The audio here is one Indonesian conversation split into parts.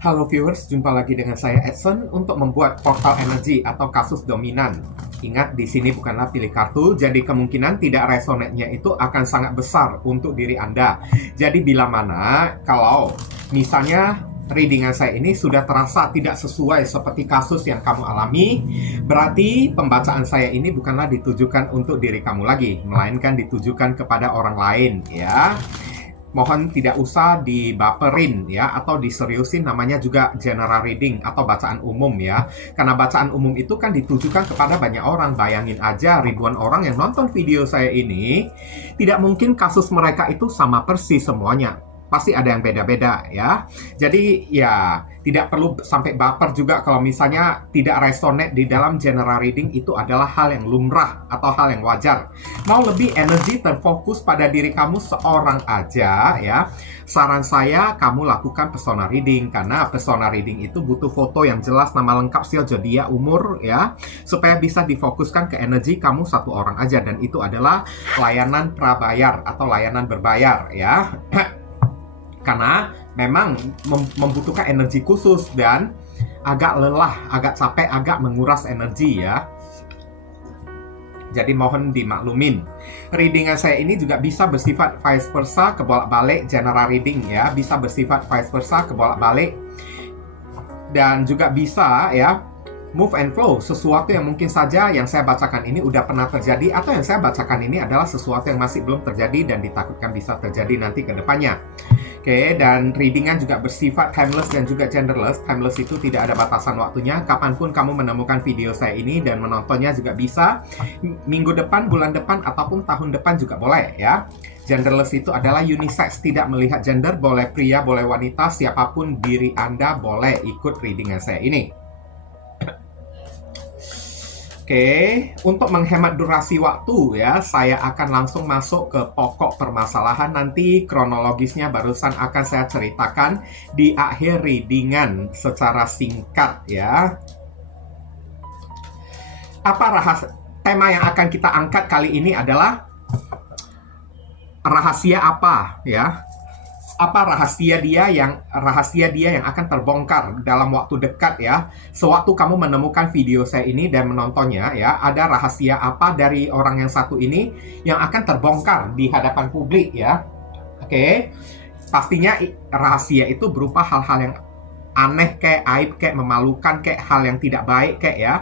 Halo viewers, jumpa lagi dengan saya Edson untuk membuat portal energi atau kasus dominan. Ingat, di sini bukanlah pilih kartu, jadi kemungkinan tidak resonate-nya itu akan sangat besar untuk diri Anda. Jadi bila mana kalau misalnya readingan saya ini sudah terasa tidak sesuai seperti kasus yang kamu alami, berarti pembacaan saya ini bukanlah ditujukan untuk diri kamu lagi, melainkan ditujukan kepada orang lain, ya. Mohon tidak usah dibaperin ya, atau diseriusin, namanya juga general reading atau bacaan umum ya. Karena bacaan umum itu kan ditujukan kepada banyak orang. Bayangin aja ribuan orang yang nonton video saya ini, tidak mungkin kasus mereka itu sama persis semuanya. Pasti ada yang beda-beda ya. Jadi ya tidak perlu sampai baper juga kalau misalnya tidak resonate di dalam general reading. Itu adalah hal yang lumrah atau hal yang wajar. Mau lebih energi terfokus pada diri kamu seorang aja ya, saran saya kamu lakukan persona reading. Karena persona reading itu butuh foto yang jelas, nama lengkap, sial, zodiak, umur ya, supaya bisa difokuskan ke energi kamu satu orang aja. Dan itu adalah layanan prabayar atau layanan berbayar ya. Karena memang membutuhkan energi khusus dan agak lelah, agak capek, agak menguras energi ya. Jadi mohon dimaklumin. Readingan saya ini juga bisa bersifat vice versa, kebolak-balik general reading ya. Bisa bersifat vice versa, kebolak-balik. Dan juga bisa ya move and flow, sesuatu yang mungkin saja yang saya bacakan ini udah pernah terjadi, atau yang saya bacakan ini adalah sesuatu yang masih belum terjadi dan ditakutkan bisa terjadi nanti ke depannya. Oke, dan readingan juga bersifat timeless dan juga genderless. Timeless itu tidak ada batasan waktunya. Kapanpun kamu menemukan video saya ini dan menontonnya juga bisa. Minggu depan, bulan depan, ataupun tahun depan juga boleh ya. Genderless itu adalah unisex, tidak melihat gender. Boleh pria, boleh wanita, siapapun diri Anda boleh ikut readingan saya ini. Oke, untuk menghemat durasi waktu ya, saya akan langsung masuk ke pokok permasalahan. Nanti kronologisnya barusan akan saya ceritakan di akhir readingan secara singkat ya. Apa tema yang akan kita angkat kali ini adalah rahasia apa ya? Apa rahasia dia yang akan terbongkar dalam waktu dekat ya. Sewaktu kamu menemukan video saya ini dan menontonnya ya, ada rahasia apa dari orang yang satu ini yang akan terbongkar di hadapan publik ya. Oke. Pastinya rahasia itu berupa hal-hal yang aneh, kayak aib, kayak memalukan, kayak hal yang tidak baik, kayak ya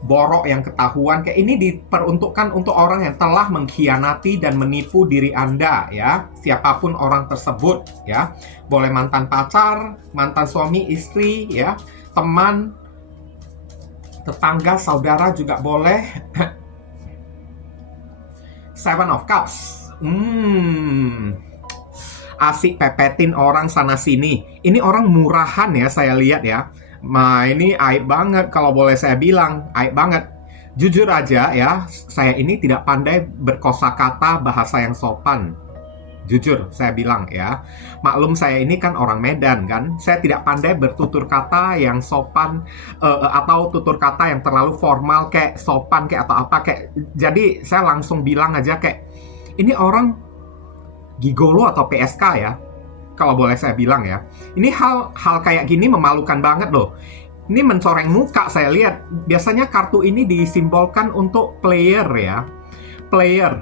borok yang ketahuan. Kayak ini diperuntukkan untuk orang yang telah mengkhianati dan menipu diri Anda ya, siapapun orang tersebut ya. Boleh mantan pacar, mantan suami istri ya, teman, tetangga, saudara juga boleh. Seven of Cups. Asik pepetin orang sana sini. Ini orang murahan ya, saya lihat ya. Nah, ini aib banget kalau boleh saya bilang, aib banget. Jujur aja ya, saya ini tidak pandai berkosakata bahasa yang sopan. Jujur saya bilang ya. Maklum saya ini kan orang Medan kan. Saya tidak pandai bertutur kata yang sopan atau tutur kata yang terlalu formal kayak sopan kayak atau apa kayak. Jadi saya langsung bilang aja kayak ini orang gigolo atau PSK ya, kalau boleh saya bilang ya. Ini hal kayak gini memalukan banget loh. Ini mencoreng muka saya lihat. Biasanya kartu ini disimbolkan untuk player ya. Player,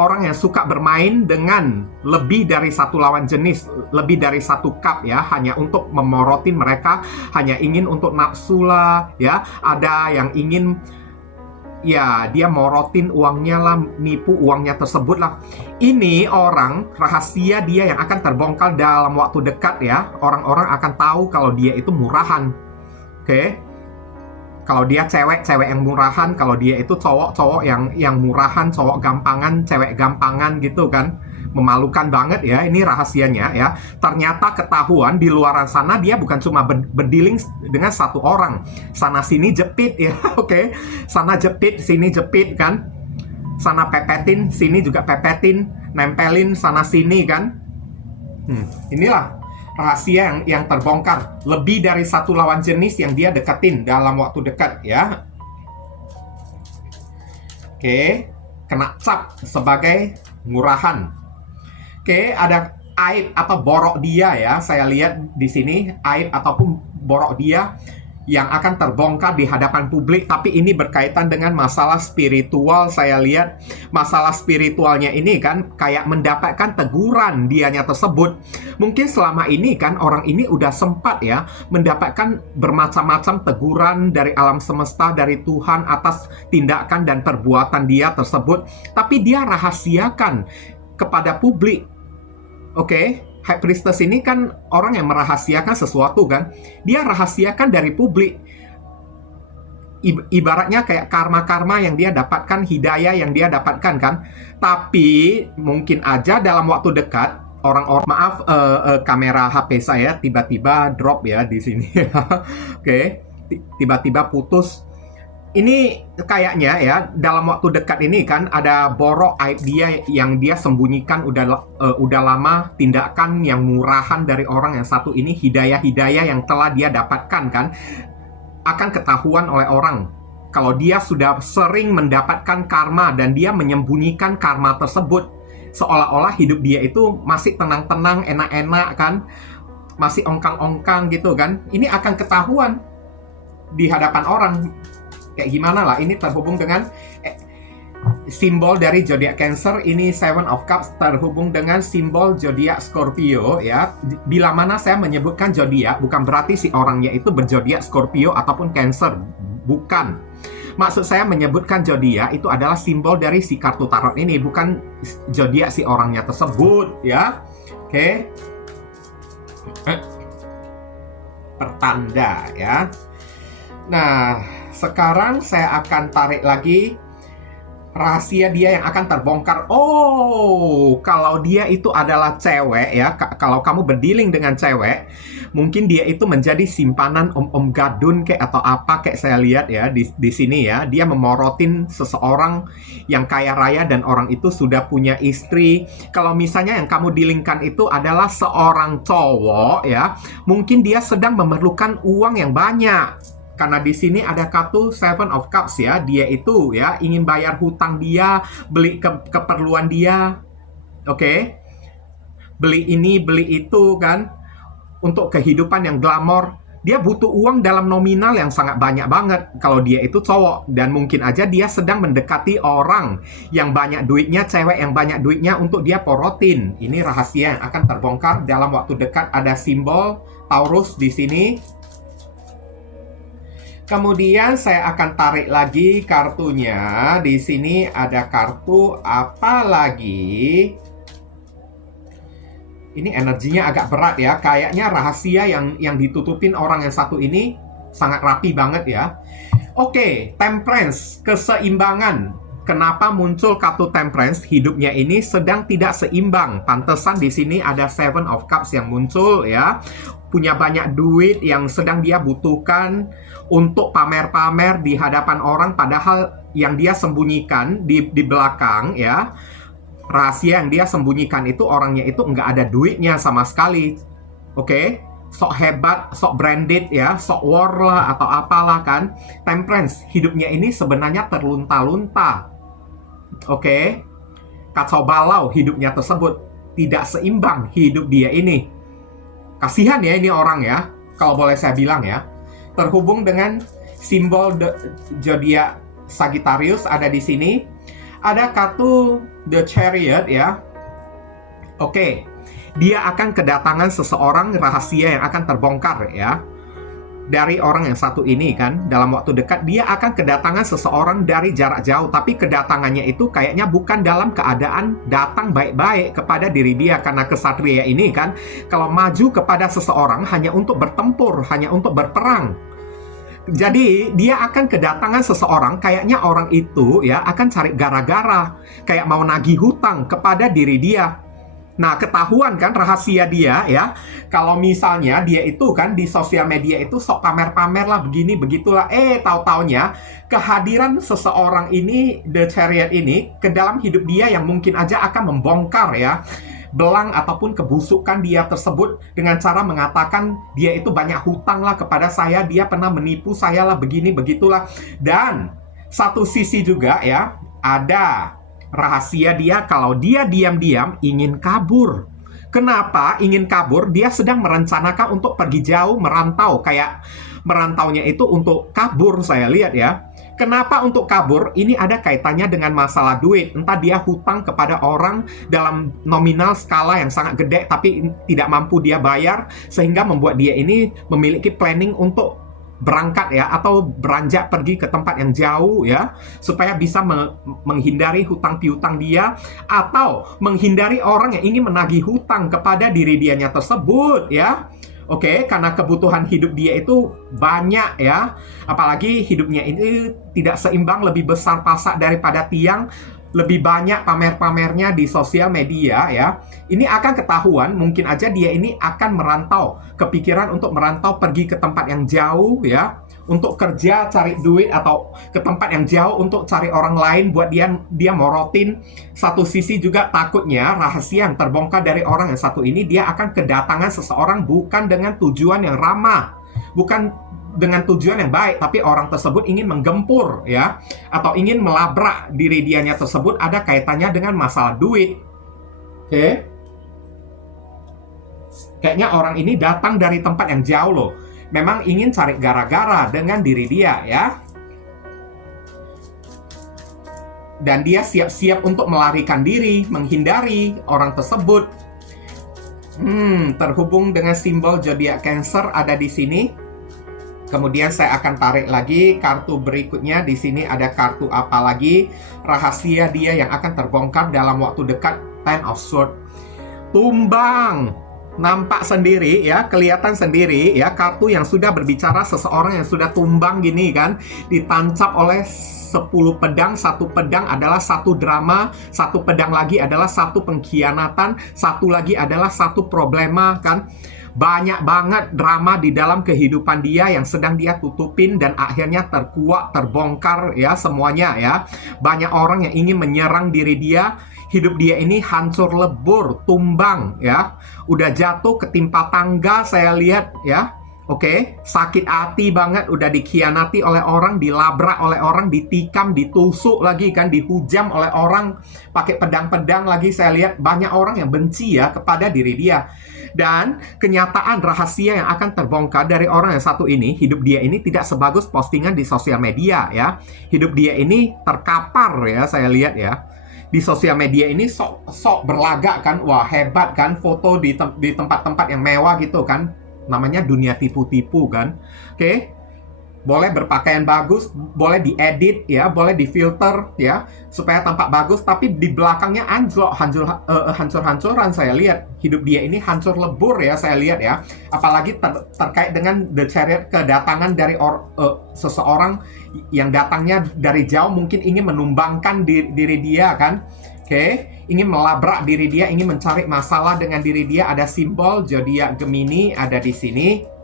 orang yang suka bermain dengan lebih dari satu lawan jenis, lebih dari satu cup ya, hanya untuk memorotin mereka, hanya ingin untuk nafsu lah ya. Ada yang ingin ya dia morotin uangnya lah, nipu uangnya tersebut lah. Ini orang, rahasia dia yang akan terbongkar dalam waktu dekat ya. Orang-orang akan tahu kalau dia itu murahan. Oke? Kalau dia cewek yang murahan, kalau dia itu cowok yang murahan, cowok gampangan, cewek gampangan gitu kan. Memalukan banget ya, ini rahasianya ya. Ternyata ketahuan di luar sana dia bukan cuma berdealing dengan satu orang. Sana sini jepit ya, oke. Sana jepit, sini jepit kan. Sana pepetin, sini juga pepetin, nempelin sana sini kan. Inilah rahasia yang terbongkar. Lebih dari satu lawan jenis yang dia deketin dalam waktu dekat ya. Oke, kena cap sebagai murahan. Oke, ada aib atau borok dia ya, saya lihat di sini aib ataupun borok dia yang akan terbongkar di hadapan publik. Tapi ini berkaitan dengan masalah spiritual. Saya lihat masalah spiritualnya ini kan kayak mendapatkan teguran dianya tersebut. Mungkin selama ini kan orang ini udah sempat ya mendapatkan bermacam-macam teguran dari alam semesta, dari Tuhan atas tindakan dan perbuatan dia tersebut, tapi dia rahasiakan kepada publik. Oke, High Priestess ini kan orang yang merahasiakan sesuatu kan. Dia rahasiakan dari publik. Ibaratnya kayak karma-karma yang dia dapatkan, hidayah yang dia dapatkan kan. Tapi mungkin aja dalam waktu dekat orang-orang, maaf, kamera HP saya tiba-tiba drop ya di sini. Oke, tiba-tiba putus. Ini kayaknya ya dalam waktu dekat ini kan ada borok aib dia yang dia sembunyikan udah lama, tindakan yang murahan dari orang yang satu ini, hidayah-hidayah yang telah dia dapatkan kan akan ketahuan oleh orang. Kalau dia sudah sering mendapatkan karma dan dia menyembunyikan karma tersebut, seolah-olah hidup dia itu masih tenang-tenang, enak-enak kan, masih ongkang-ongkang gitu kan. Ini akan ketahuan di hadapan orang. Kayak gimana lah, ini terhubung dengan simbol dari zodiak Cancer. Ini Seven of Cups terhubung dengan simbol zodiak Scorpio ya. Bila mana saya menyebutkan zodiak, bukan berarti si orangnya itu berzodiak Scorpio ataupun Cancer, bukan. Maksud saya menyebutkan zodiak itu adalah simbol dari si kartu tarot ini, bukan zodiak si orangnya tersebut ya. Oke. Pertanda ya. Nah, sekarang saya akan tarik lagi rahasia dia yang akan terbongkar. Oh, kalau dia itu adalah cewek ya, kalau kamu berdealing dengan cewek, mungkin dia itu menjadi simpanan om-om gadun kayak atau apa kayak saya lihat ya di sini ya. Dia memorotin seseorang yang kaya raya dan orang itu sudah punya istri. Kalau misalnya yang kamu dealingkan itu adalah seorang cowok ya, mungkin dia sedang memerlukan uang yang banyak. Karena di sini ada kartu Seven of Cups ya, dia itu ya ingin bayar hutang dia, beli keperluan dia, oke? Beli ini, beli itu kan, untuk kehidupan yang glamor. Dia butuh uang dalam nominal yang sangat banyak banget kalau dia itu cowok. Dan mungkin aja dia sedang mendekati orang yang banyak duitnya, cewek yang banyak duitnya untuk dia porotin. Ini rahasia yang akan terbongkar dalam waktu dekat. Ada simbol Taurus di sini. Kemudian saya akan tarik lagi kartunya. Di sini ada kartu apa lagi? Ini energinya agak berat ya. Kayaknya rahasia yang ditutupin orang yang satu ini sangat rapi banget ya. Oke, Temperance, keseimbangan. Kenapa muncul kartu Temperance? Hidupnya ini sedang tidak seimbang. Pantesan di sini ada Seven of Cups yang muncul ya. Punya banyak duit yang sedang dia butuhkan untuk pamer-pamer di hadapan orang, padahal yang dia sembunyikan di belakang ya, rahasia yang dia sembunyikan itu orangnya itu nggak ada duitnya sama sekali. Oke? Sok hebat, sok branded ya, sok war lah atau apalah kan. Temperance, hidupnya ini sebenarnya terlunta-lunta. Oke? Kacau balau hidupnya tersebut, tidak seimbang hidup dia ini. Kasihan ya ini orang ya, kalau boleh saya bilang ya. Terhubung dengan simbol zodiak Sagittarius ada di sini. Ada kartu The Chariot ya. Oke. Dia akan kedatangan seseorang, rahasia yang akan terbongkar ya. Dari orang yang satu ini kan, dalam waktu dekat dia akan kedatangan seseorang dari jarak jauh. Tapi kedatangannya itu kayaknya bukan dalam keadaan datang baik-baik kepada diri dia. Karena kesatria ini kan, kalau maju kepada seseorang hanya untuk bertempur, hanya untuk berperang. Jadi dia akan kedatangan seseorang, kayaknya orang itu ya akan cari gara-gara, kayak mau nagih hutang kepada diri dia. Nah, ketahuan kan rahasia dia ya. Kalau misalnya dia itu kan di sosial media itu sok pamer-pamer lah, begini begitulah. Tahu-taunya kehadiran seseorang ini, The Chariot ini, ke dalam hidup dia yang mungkin aja akan membongkar ya belang ataupun kebusukan dia tersebut dengan cara mengatakan dia itu banyak hutang lah kepada saya, dia pernah menipu saya lah, begini begitulah. Dan satu sisi juga ya, ada rahasia dia kalau dia diam-diam ingin kabur Kenapa ingin kabur? Dia sedang merencanakan untuk pergi jauh, merantau. Kayak merantaunya itu untuk kabur, saya lihat ya. Kenapa untuk kabur? Ini ada kaitannya dengan masalah duit. Entah dia hutang kepada orang dalam nominal skala yang sangat gede, tapi tidak mampu dia bayar, sehingga membuat dia ini memiliki planning untuk berangkat ya, atau beranjak pergi ke tempat yang jauh ya, supaya bisa menghindari hutang piutang dia, atau menghindari orang yang ingin menagih hutang kepada diri dianya tersebut ya. Oke, karena kebutuhan hidup dia itu banyak ya. Apalagi hidupnya ini tidak seimbang, lebih besar pasak daripada tiang, lebih banyak pamer-pamernya di sosial media ya. Ini akan ketahuan, mungkin aja dia ini akan merantau, kepikiran untuk merantau pergi ke tempat yang jauh ya, untuk kerja cari duit, atau ke tempat yang jauh untuk cari orang lain buat dia morotin. Satu sisi juga takutnya rahasia yang terbongkar dari orang yang satu ini, dia akan kedatangan seseorang bukan dengan tujuan yang ramah, bukan dengan tujuan yang baik, tapi orang tersebut ingin menggempur ya, atau ingin melabrak diri dianya tersebut, ada kaitannya dengan masalah duit. Oke. Kayaknya orang ini datang dari tempat yang jauh loh. Memang ingin cari gara-gara dengan diri dia ya. Dan dia siap-siap untuk melarikan diri, menghindari orang tersebut. Terhubung dengan simbol zodiak Cancer ada di sini. Kemudian saya akan tarik lagi kartu berikutnya. Di sini ada kartu apa lagi? Rahasia dia yang akan terbongkar dalam waktu dekat. Ten of Swords. Tumbang. Nampak sendiri ya, kelihatan sendiri ya, kartu yang sudah berbicara seseorang yang sudah tumbang gini kan, ditancap oleh 10 pedang. Satu pedang adalah satu drama, satu pedang lagi adalah satu pengkhianatan, satu lagi adalah satu problema kan. Banyak banget drama di dalam kehidupan dia yang sedang dia tutupin, dan akhirnya terkuak, terbongkar ya semuanya ya. Banyak orang yang ingin menyerang diri dia. Hidup dia ini hancur lebur, tumbang ya. Udah jatuh ketimpa tangga saya lihat ya. Oke, sakit hati banget, udah dikhianati oleh orang, dilabrak oleh orang, ditikam, ditusuk lagi kan, dihujam oleh orang pakai pedang-pedang lagi. Saya lihat banyak orang yang benci ya kepada diri dia. Dan kenyataan rahasia yang akan terbongkar dari orang yang satu ini, hidup dia ini tidak sebagus postingan di sosial media ya. Hidup dia ini terkapar ya, saya lihat ya. Di sosial media ini sok berlagak kan, wah hebat kan, foto di tempat-tempat yang mewah gitu kan. Namanya dunia tipu-tipu kan. Oke. Boleh berpakaian bagus, boleh diedit ya, boleh difilter ya, supaya tampak bagus, tapi di belakangnya anjlok, hancur-hancuran. Saya lihat hidup dia ini hancur lebur ya, saya lihat ya. Apalagi terkait dengan The Chariot, kedatangan dari seseorang yang datangnya dari jauh, mungkin ingin menumbangkan diri dia kan. Oke, ingin melabrak diri dia, ingin mencari masalah dengan diri dia. Ada simbol zodiak Gemini ada di sini.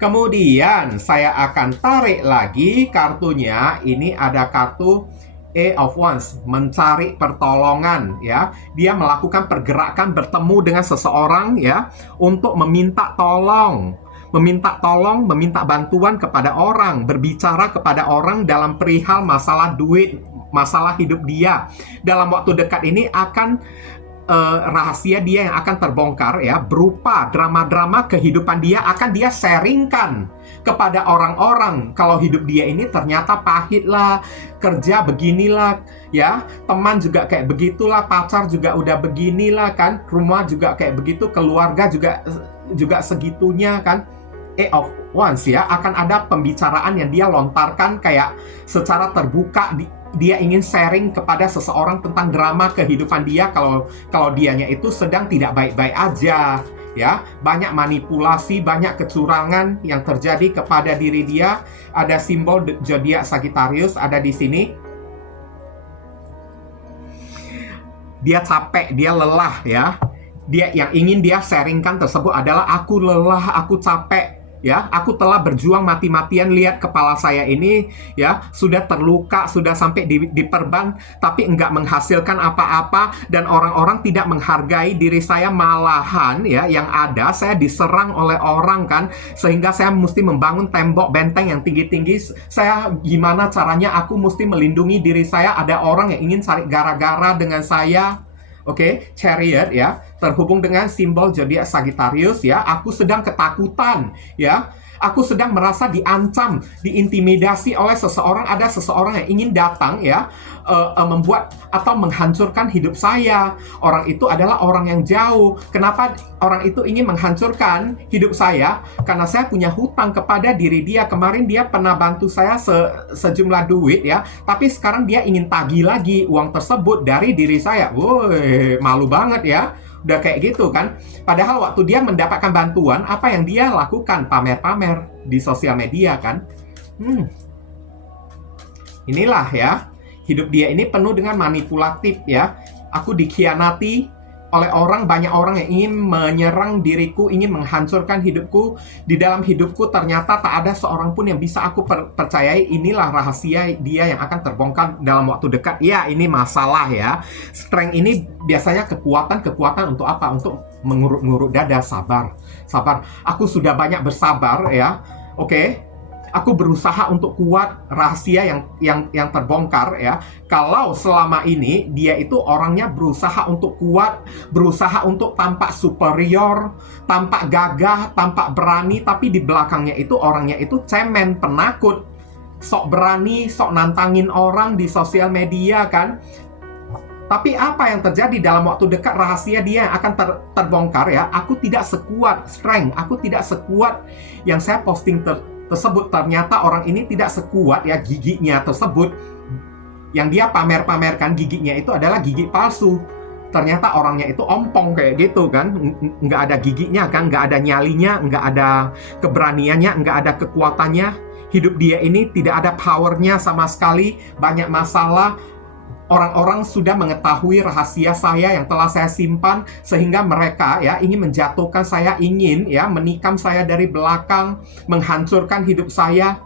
Kemudian saya akan tarik lagi kartunya. Ini ada kartu A of Wands, mencari pertolongan ya. Dia melakukan pergerakan, bertemu dengan seseorang ya, untuk meminta tolong. Meminta tolong, meminta bantuan kepada orang, berbicara kepada orang dalam perihal masalah duit, masalah hidup dia. Dalam waktu dekat ini akan rahasia dia yang akan terbongkar ya, berupa drama-drama kehidupan dia, akan dia sharingkan kepada orang-orang. Kalau hidup dia ini ternyata pahit lah, kerja beginilah ya, teman juga kayak begitulah, pacar juga udah beginilah kan, rumah juga kayak begitu, keluarga juga segitunya kan. Of Wands ya, akan ada pembicaraan yang dia lontarkan kayak secara terbuka. Dia ingin sharing kepada seseorang tentang drama kehidupan dia, kalau dianya itu sedang tidak baik-baik aja ya. Banyak manipulasi, banyak kecurangan yang terjadi kepada diri dia. Ada simbol zodiak Sagittarius ada di sini. Dia capek, dia lelah ya. Dia yang ingin dia sharingkan tersebut adalah, aku lelah, aku capek. Ya, aku telah berjuang mati-matian, lihat kepala saya ini ya, sudah terluka, sudah sampai diperban, tapi enggak menghasilkan apa-apa, dan orang-orang tidak menghargai diri saya, malahan ya, yang ada saya diserang oleh orang kan, sehingga saya mesti membangun tembok benteng yang tinggi-tinggi. Saya gimana caranya aku mesti melindungi diri saya, ada orang yang ingin cari gara-gara dengan saya. Oke, Chariot ya, terhubung dengan simbol zodiak Sagittarius ya. Aku sedang ketakutan ya. Aku sedang merasa diancam, diintimidasi oleh seseorang. Ada seseorang yang ingin datang ya, membuat atau menghancurkan hidup saya. Orang itu adalah orang yang jauh. Kenapa orang itu ingin menghancurkan hidup saya? Karena saya punya hutang kepada diri dia. Kemarin dia pernah bantu saya sejumlah duit ya, tapi sekarang dia ingin tagih lagi uang tersebut dari diri saya. Woi, malu banget ya. Udah kayak gitu kan. Padahal waktu dia mendapatkan bantuan, apa yang dia lakukan? Pamer-pamer di sosial media kan. Inilah ya, hidup dia ini penuh dengan manipulatif ya. Aku dikhianati oleh orang, banyak orang yang ingin menyerang diriku, ingin menghancurkan hidupku. Di dalam hidupku ternyata tak ada seorang pun yang bisa aku percayai. Inilah rahasia dia yang akan terbongkar dalam waktu dekat. Ya, ini masalah ya. Strength ini biasanya kekuatan untuk apa? Untuk mengurut-ngurut dada. Sabar. Aku sudah banyak bersabar ya. Oke. Aku berusaha untuk kuat, rahasia yang terbongkar ya. Kalau selama ini dia itu orangnya berusaha untuk kuat, berusaha untuk tampak superior, tampak gagah, tampak berani, tapi di belakangnya itu orangnya itu cemen, penakut, sok berani, sok nantangin orang di sosial media kan. Tapi apa yang terjadi dalam waktu dekat, rahasia dia yang akan terbongkar ya. Aku tidak sekuat strength, aku tidak sekuat yang saya posting tersebut. Ternyata orang ini tidak sekuat ya, giginya tersebut yang dia pamer-pamerkan giginya itu adalah gigi palsu. Ternyata orangnya itu ompong kayak gitu kan, nggak ada giginya kan, nggak ada nyalinya, nggak ada keberaniannya, nggak ada kekuatannya. Hidup dia ini tidak ada powernya sama sekali, banyak masalah. Orang-orang sudah mengetahui rahasia saya yang telah saya simpan, sehingga mereka ya ingin menjatuhkan saya, ingin ya menikam saya dari belakang, menghancurkan hidup saya.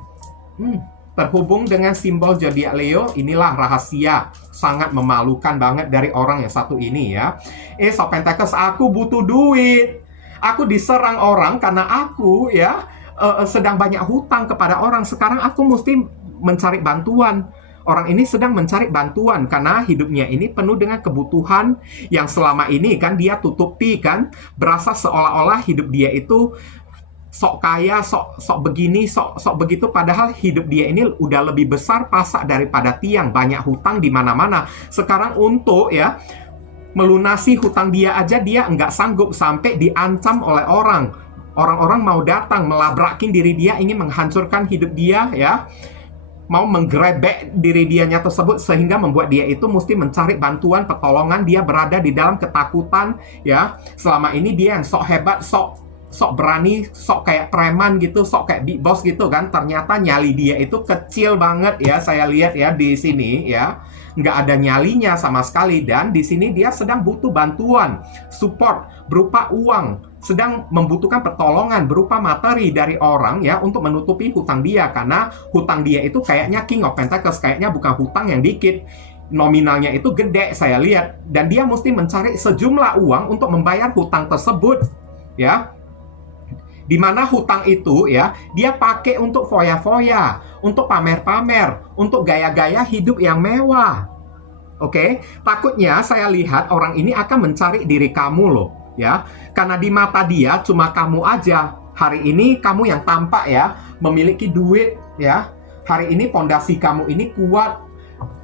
Terhubung dengan simbol zodiak Leo, inilah rahasia sangat memalukan banget dari orang yang satu ini ya. Ace of Pentacles, aku butuh duit. Aku diserang orang karena aku ya sedang banyak hutang kepada orang. Sekarang aku mesti mencari bantuan. Orang ini sedang mencari bantuan karena hidupnya ini penuh dengan kebutuhan yang selama ini kan dia tutupi kan. Berasa seolah-olah hidup dia itu sok kaya, sok begini, sok begitu. Padahal hidup dia ini udah lebih besar pasak daripada tiang. Banyak hutang di mana-mana. Sekarang untuk ya melunasi hutang dia aja dia nggak sanggup, sampai diancam oleh orang. Orang-orang mau datang melabrakin diri dia, ingin menghancurkan hidup dia ya. Mau menggrebek diri dianya tersebut, sehingga membuat dia itu mesti mencari bantuan, pertolongan. Dia berada di dalam ketakutan ya. Selama ini dia yang sok hebat, sok berani, sok kayak preman gitu, sok kayak big boss gitu kan. Ternyata nyali dia itu kecil banget ya. Saya lihat ya di sini ya, nggak ada nyalinya sama sekali. Dan di sini dia sedang butuh bantuan, support berupa uang, sedang membutuhkan pertolongan berupa materi dari orang ya untuk menutupi hutang dia. Karena hutang dia itu kayaknya King of Pentacles, kayaknya bukan hutang yang dikit, nominalnya itu gede saya lihat. Dan dia mesti mencari sejumlah uang untuk membayar hutang tersebut ya. Dimana hutang itu ya dia pakai untuk foya-foya, untuk pamer-pamer, untuk gaya-gaya hidup yang mewah. Oke, takutnya saya lihat orang ini akan mencari diri kamu loh ya, karena di mata dia cuma kamu aja. Hari ini kamu yang tampak ya memiliki duit ya. Hari ini pondasi kamu ini kuat,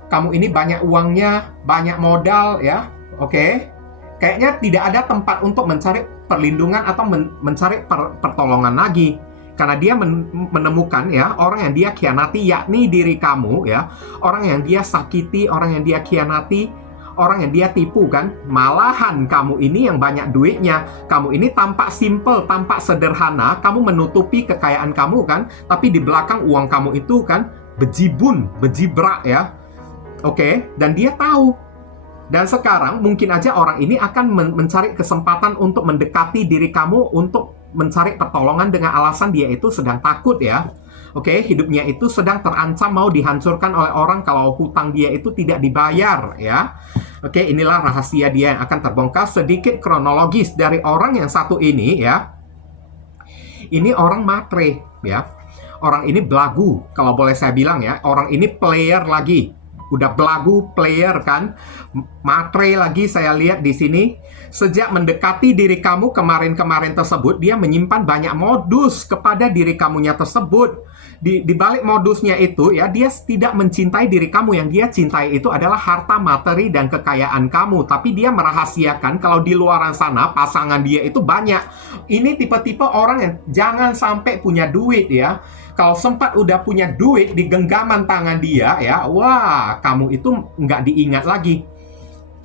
kamu ini banyak uangnya, banyak modal ya. Oke, kayaknya tidak ada tempat untuk mencari perlindungan atau mencari pertolongan lagi, karena dia menemukan ya orang yang dia khianati, yakni diri kamu ya. Orang yang dia sakiti, orang yang dia khianati, orang yang dia tipu kan. Malahan kamu ini yang banyak duitnya, kamu ini tampak simple, tampak sederhana, kamu menutupi kekayaan kamu kan, tapi di belakang uang kamu itu kan bejibun, bejibrak ya. Oke, dan dia tahu. Dan sekarang mungkin aja orang ini akan mencari kesempatan untuk mendekati diri kamu untuk mencari pertolongan dengan alasan dia itu sedang takut ya. Oke, hidupnya itu sedang terancam mau dihancurkan oleh orang kalau hutang dia itu tidak dibayar ya. Oke, inilah rahasia dia yang akan terbongkar. Sedikit kronologis dari orang yang satu ini ya. Ini orang matre ya. Orang ini belagu kalau boleh saya bilang ya. Orang ini player lagi. udah belagu player kan, matre lagi saya lihat di sini. Sejak mendekati diri kamu kemarin-kemarin tersebut, dia menyimpan banyak modus kepada diri kamunya tersebut. Di balik modusnya itu ya, dia tidak mencintai diri kamu. Yang dia cintai itu adalah harta materi dan kekayaan kamu. Tapi dia merahasiakan kalau di luaran sana pasangan dia itu banyak. Ini tipe-tipe orang yang jangan sampai punya duit ya. Kalau sempat udah punya duit di genggaman tangan dia ya, wah, kamu itu nggak diingat lagi.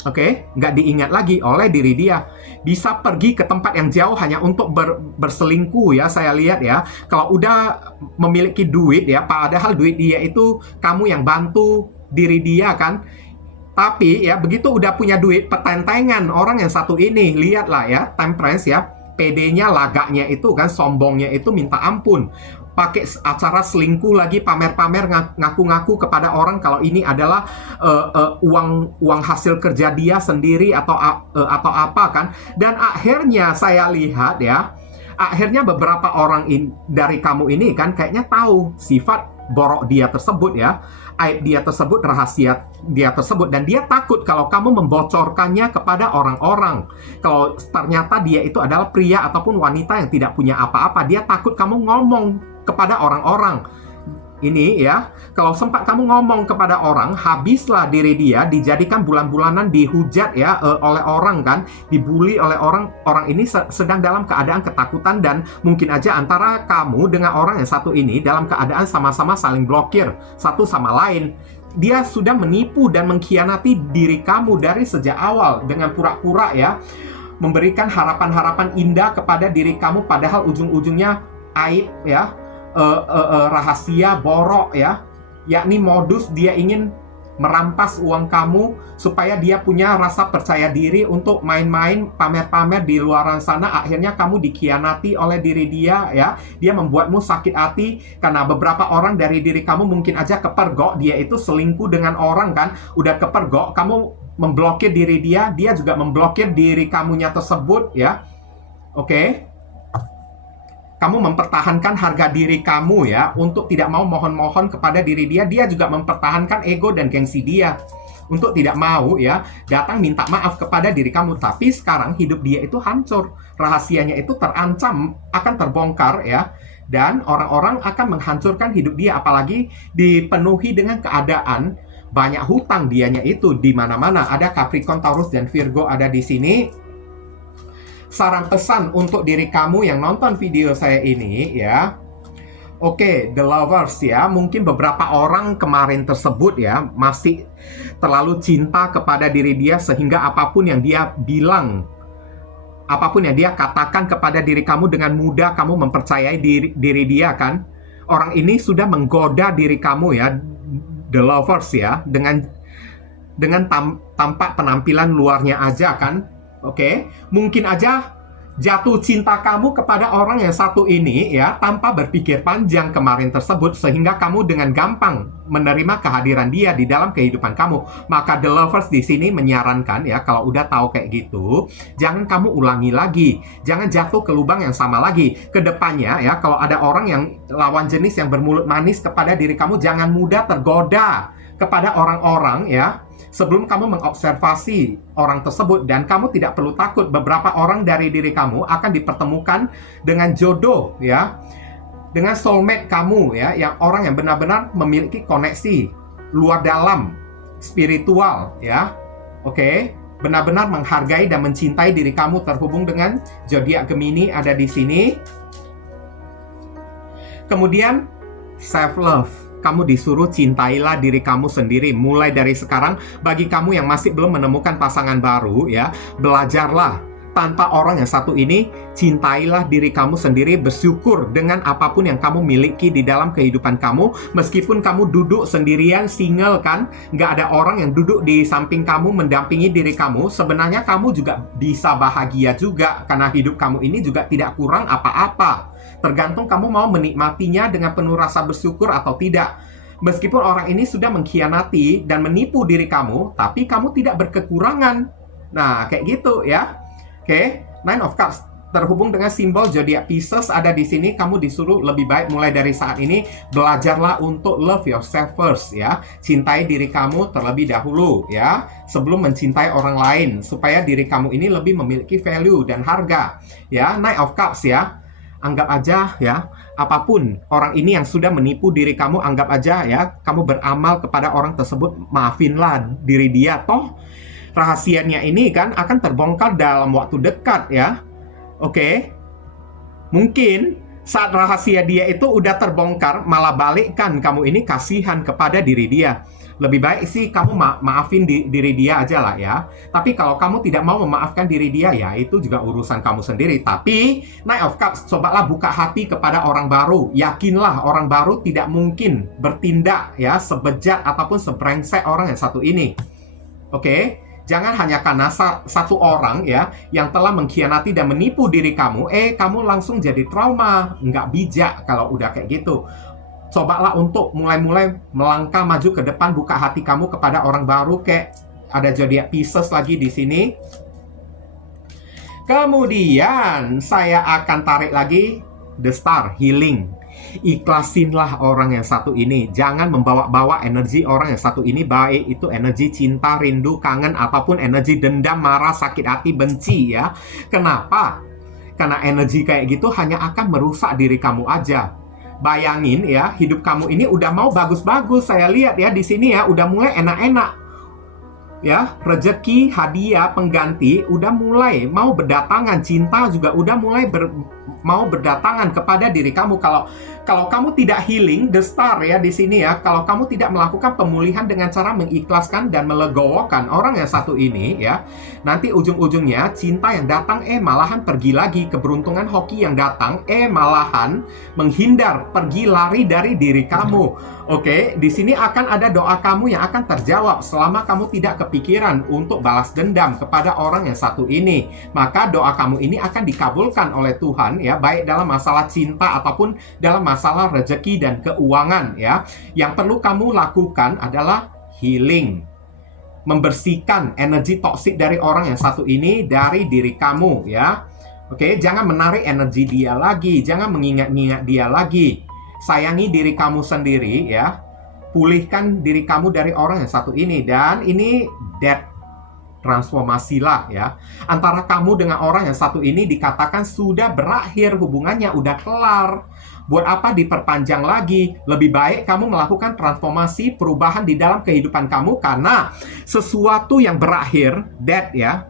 Oke, nggak diingat lagi oleh diri dia. Bisa pergi ke tempat yang jauh hanya untuk berselingkuh ya, saya lihat ya. Kalau udah memiliki duit ya, padahal duit dia itu kamu yang bantu diri dia kan. Tapi ya, begitu udah punya duit, petentengan orang yang satu ini. Lihatlah ya, Temperance ya, PD-nya, lagaknya itu kan, sombongnya itu minta ampun. Pakai acara selingkuh lagi, pamer-pamer, ngaku-ngaku kepada orang kalau ini adalah uang hasil kerja dia sendiri atau apa kan. Dan akhirnya saya lihat ya, akhirnya beberapa orang dari kamu ini kan kayaknya tahu sifat borok dia tersebut ya, aib dia tersebut, rahasia dia tersebut, dan dia takut kalau kamu membocorkannya kepada orang-orang. Kalau ternyata dia itu adalah pria ataupun wanita yang tidak punya apa-apa, dia takut kamu ngomong kepada orang-orang. Ini ya, kalau sempat kamu ngomong kepada orang, habislah diri dia, dijadikan bulan-bulanan dihujat ya oleh orang kan, dibully oleh orang. Orang ini sedang dalam keadaan ketakutan, dan mungkin aja antara kamu dengan orang yang satu ini dalam keadaan sama-sama saling blokir satu sama lain. Dia sudah menipu dan mengkhianati diri kamu dari sejak awal dengan pura-pura ya, memberikan harapan-harapan indah kepada diri kamu, padahal ujung-ujungnya aib ya, rahasia borok ya, yakni modus dia ingin merampas uang kamu supaya dia punya rasa percaya diri untuk main-main, pamer-pamer di luaran sana. Akhirnya kamu dikhianati oleh diri dia ya. Dia membuatmu sakit hati karena beberapa orang dari diri kamu mungkin aja kepergok dia itu selingkuh dengan orang kan. Udah kepergok, kamu memblokir diri dia, dia juga memblokir diri kamunya tersebut ya. Oke. Kamu mempertahankan harga diri kamu ya, untuk tidak mau mohon-mohon kepada diri dia. Dia juga mempertahankan ego dan gengsi dia untuk tidak mau ya datang minta maaf kepada diri kamu. Tapi sekarang hidup dia itu hancur, rahasianya itu terancam akan terbongkar ya, dan orang-orang akan menghancurkan hidup dia, apalagi dipenuhi dengan keadaan banyak hutang dianya itu di mana-mana. Ada Capricorn, Taurus, dan Virgo ada di sini. Saran pesan untuk diri kamu yang nonton video saya ini ya. Oke, The Lovers ya. Mungkin beberapa orang kemarin tersebut ya masih terlalu cinta kepada diri dia, sehingga apapun yang dia bilang, apapun yang dia katakan kepada diri kamu, dengan mudah kamu mempercayai diri dia kan. Orang ini sudah menggoda diri kamu ya, The Lovers ya, dengan tampak penampilan luarnya aja kan. Oke, mungkin aja jatuh cinta kamu kepada orang yang satu ini ya, tanpa berpikir panjang kemarin tersebut, sehingga kamu dengan gampang menerima kehadiran dia di dalam kehidupan kamu. Maka The Lovers di sini menyarankan ya, kalau udah tahu kayak gitu, jangan kamu ulangi lagi, jangan jatuh ke lubang yang sama lagi. Kedepannya ya, kalau ada orang yang lawan jenis yang bermulut manis kepada diri kamu, jangan mudah tergoda kepada orang-orang ya, sebelum kamu mengobservasi orang tersebut. Dan kamu tidak perlu takut, beberapa orang dari diri kamu akan dipertemukan dengan jodoh ya, dengan soulmate kamu ya, yang orang yang benar-benar memiliki koneksi luar dalam spiritual ya. Oke, benar-benar menghargai dan mencintai diri kamu, terhubung dengan zodiak Gemini ada di sini. Kemudian self love. Kamu disuruh cintailah diri kamu sendiri mulai dari sekarang. Bagi kamu yang masih belum menemukan pasangan baru ya, belajarlah tanpa orang yang satu ini. Cintailah diri kamu sendiri, bersyukur dengan apapun yang kamu miliki di dalam kehidupan kamu. Meskipun kamu duduk sendirian, single kan, nggak ada orang yang duduk di samping kamu mendampingi diri kamu, sebenarnya kamu juga bisa bahagia juga, karena hidup kamu ini juga tidak kurang apa-apa. Tergantung kamu mau menikmatinya dengan penuh rasa bersyukur atau tidak. Meskipun orang ini sudah mengkhianati dan menipu diri kamu, tapi kamu tidak berkekurangan. Nah, kayak gitu ya. Oke, Nine of Cups. terhubung dengan simbol zodiak Pisces ada di sini. Kamu disuruh lebih baik mulai dari saat ini belajarlah untuk love yourself first ya. Cintai diri kamu terlebih dahulu ya, sebelum mencintai orang lain, supaya diri kamu ini lebih memiliki value dan harga ya. Knight of Cups ya. Anggap aja ya, apapun orang ini yang sudah menipu diri kamu, anggap aja ya, kamu beramal kepada orang tersebut, maafinlah diri dia. Toh rahasianya ini kan akan terbongkar dalam waktu dekat ya. Oke. Mungkin saat rahasia dia itu udah terbongkar, malah balikkan kamu ini kasihan kepada diri dia. Lebih baik sih kamu maafin diri dia aja lah ya. Tapi kalau kamu tidak mau memaafkan diri dia, ya itu juga urusan kamu sendiri. Tapi Knight of Cups, cobalah buka hati kepada orang baru. Yakinlah orang baru tidak mungkin bertindak ya sebejat ataupun sebrengsek orang yang satu ini. Oke? Jangan hanya karena satu orang ya yang telah mengkhianati dan menipu diri kamu, kamu langsung jadi trauma. Nggak bijak kalau udah kayak gitu. Cobalah untuk mulai-mulai melangkah maju ke depan, buka hati kamu kepada orang baru. Kayak ada zodiak Pisces lagi di sini. Kemudian saya akan tarik lagi The Star, healing. Ikhlasinlah orang yang satu ini. Jangan membawa-bawa energi orang yang satu ini, baik itu energi cinta, rindu, kangen, ataupun energi dendam, marah, sakit hati, benci ya. Kenapa? Karena energi kayak gitu hanya akan merusak diri kamu aja. Bayangin ya, hidup kamu ini udah mau bagus-bagus. Saya lihat ya di sini ya, udah mulai enak-enak. Ya, rezeki, hadiah, pengganti udah mulai mau berdatangan, cinta juga udah mulai mau berdatangan kepada diri kamu. Kalau kamu tidak healing, The Star ya di sini ya, kalau kamu tidak melakukan pemulihan dengan cara mengikhlaskan dan melegowokan orang yang satu ini ya, nanti ujung-ujungnya cinta yang datang malahan pergi lagi, keberuntungan hoki yang datang malahan menghindar, pergi lari dari diri kamu. Oke, di sini akan ada doa kamu yang akan terjawab selama kamu tidak kepikiran untuk balas dendam kepada orang yang satu ini. Maka doa kamu ini akan dikabulkan oleh Tuhan ya, baik dalam masalah cinta ataupun dalam masalah rezeki dan keuangan ya. Yang perlu kamu lakukan adalah healing, membersihkan energi toksik dari orang yang satu ini dari diri kamu ya. Oke, jangan menarik energi dia lagi, jangan mengingat-ingat dia lagi. Sayangi diri kamu sendiri ya. Pulihkan diri kamu dari orang yang satu ini. Dan ini death, transformasilah ya. Antara kamu dengan orang yang satu ini dikatakan sudah berakhir hubungannya, udah kelar. Buat apa diperpanjang lagi? Lebih baik kamu melakukan transformasi, perubahan di dalam kehidupan kamu. Karena sesuatu yang berakhir, death ya,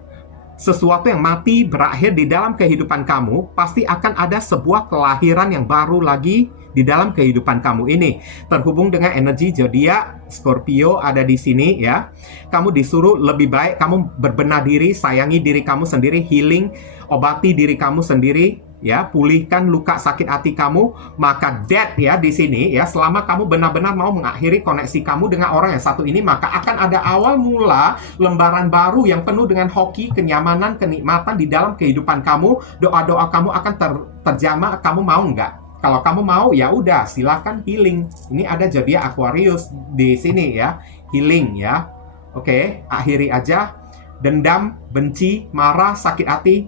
sesuatu yang mati berakhir di dalam kehidupan kamu, pasti akan ada sebuah kelahiran yang baru lagi di dalam kehidupan kamu ini. Terhubung dengan energi zodiak Scorpio ada di sini ya. Kamu disuruh lebih baik kamu berbenah diri, sayangi diri kamu sendiri, healing, obati diri kamu sendiri ya, pulihkan luka sakit hati kamu. Maka death ya di sini ya, selama kamu benar-benar mau mengakhiri koneksi kamu dengan orang yang satu ini, maka akan ada awal mula lembaran baru yang penuh dengan hoki, kenyamanan, kenikmatan di dalam kehidupan kamu. Doa-doa kamu akan terjamah. Kamu mau nggak? Kalau kamu mau, ya udah, silakan healing. Ini ada zodiak Aquarius di sini ya, healing ya. Oke, akhiri aja dendam, benci, marah, sakit hati.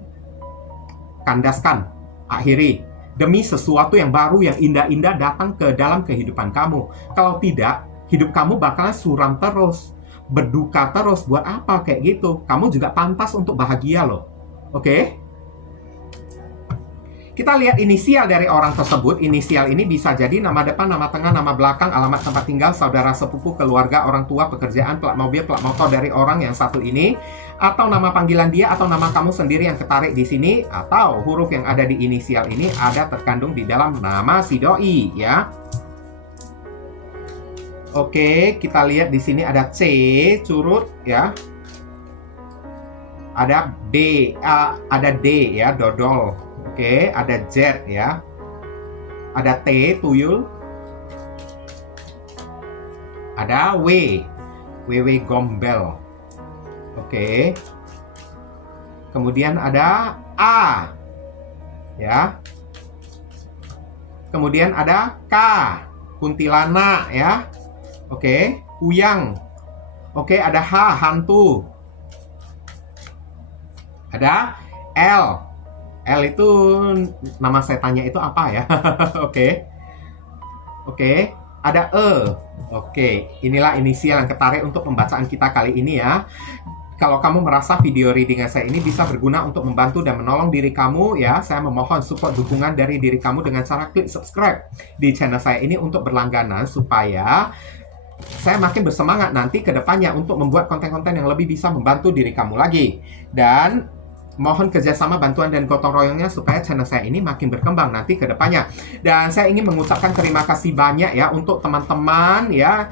Kandaskan, akhiri. Demi sesuatu yang baru, yang indah-indah datang ke dalam kehidupan kamu. Kalau tidak, hidup kamu bakalan suram terus, berduka terus. Buat apa kayak gitu? Kamu juga pantas untuk bahagia loh. Oke? Kita lihat inisial dari orang tersebut. Inisial ini bisa jadi nama depan, nama tengah, nama belakang, alamat tempat tinggal, saudara sepupu, keluarga, orang tua, pekerjaan, plat mobil, plat motor dari orang yang satu ini, atau nama panggilan dia, atau nama kamu sendiri yang ketarik di sini, atau huruf yang ada di inisial ini ada terkandung di dalam nama si doi ya. Oke, kita lihat di sini ada C, curut ya. Ada B, ada D ya, dodol. Oke, ada Z ya. Ada T, tuyul. Ada W, WW gombel. Oke. Kemudian ada A. Ya. Kemudian ada K, kuntilanak ya. Oke, kuyang. Oke, ada H, hantu. Ada L, L itu nama setannya itu apa ya? Oke. Oke, ada E. Oke, inilah inisial yang ketarik untuk pembacaan kita kali ini ya. Kalau kamu merasa video readingan saya ini bisa berguna untuk membantu dan menolong diri kamu ya, saya memohon support dukungan dari diri kamu dengan cara klik subscribe di channel saya ini untuk berlangganan supaya saya makin bersemangat nanti ke depannya untuk membuat konten-konten yang lebih bisa membantu diri kamu lagi. Dan mohon kerjasama, bantuan, dan gotong royongnya supaya channel saya ini makin berkembang nanti ke depannya. Dan saya ingin mengucapkan terima kasih banyak ya untuk teman-teman ya,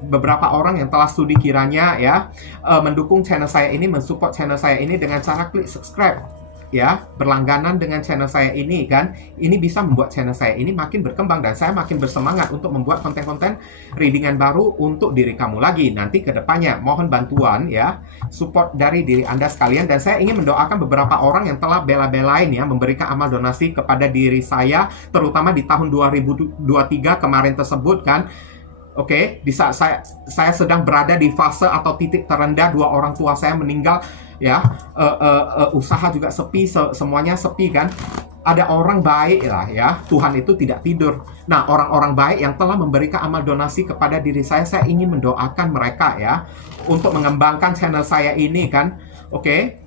beberapa orang yang telah studi kiranya ya, mendukung channel saya ini, mensupport channel saya ini dengan cara klik subscribe ya, berlangganan dengan channel saya ini kan. Ini bisa membuat channel saya ini makin berkembang dan saya makin bersemangat untuk membuat konten-konten readingan baru untuk diri kamu lagi nanti ke depannya. Mohon bantuan ya, support dari diri Anda sekalian. Dan saya ingin mendoakan beberapa orang yang telah bela-belain ya, memberikan amal donasi kepada diri saya, terutama di tahun 2023 kemarin tersebut kan. Oke, di saat saya sedang berada di fase atau titik terendah, dua orang tua saya meninggal ya, usaha juga sepi, semuanya sepi kan. Ada orang baik lah ya, Tuhan itu tidak tidur. Nah, orang-orang baik yang telah memberikan amal donasi kepada diri saya ingin mendoakan mereka ya, untuk mengembangkan channel saya ini kan. Oke,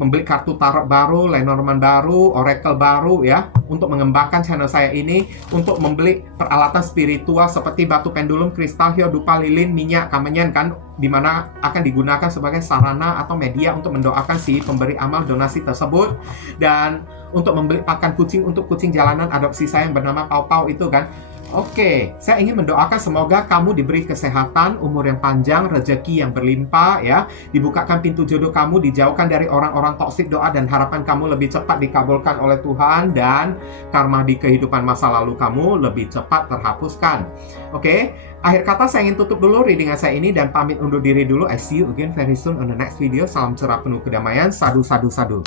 membeli kartu tarot baru, Lenormand baru, Oracle baru ya, untuk mengembangkan channel saya ini, untuk membeli peralatan spiritual seperti batu pendulum, kristal, hio, dupa, lilin, minyak, kamenyan kan, dimana akan digunakan sebagai sarana atau media untuk mendoakan si pemberi amal donasi tersebut. Dan untuk membeli pakan kucing untuk kucing jalanan adopsi saya yang bernama Pau Pau itu kan. Oke, saya ingin mendoakan semoga kamu diberi kesehatan, umur yang panjang, rezeki yang berlimpah ya, dibukakan pintu jodoh kamu, dijauhkan dari orang-orang toksik, doa dan harapan kamu lebih cepat dikabulkan oleh Tuhan, dan karma di kehidupan masa lalu kamu lebih cepat terhapuskan. Oke, akhir kata saya ingin tutup dulu readingan saya ini dan pamit undur diri dulu. I see you again very soon on the next video. Salam cerah penuh kedamaian. Sadu, sadu, sadu.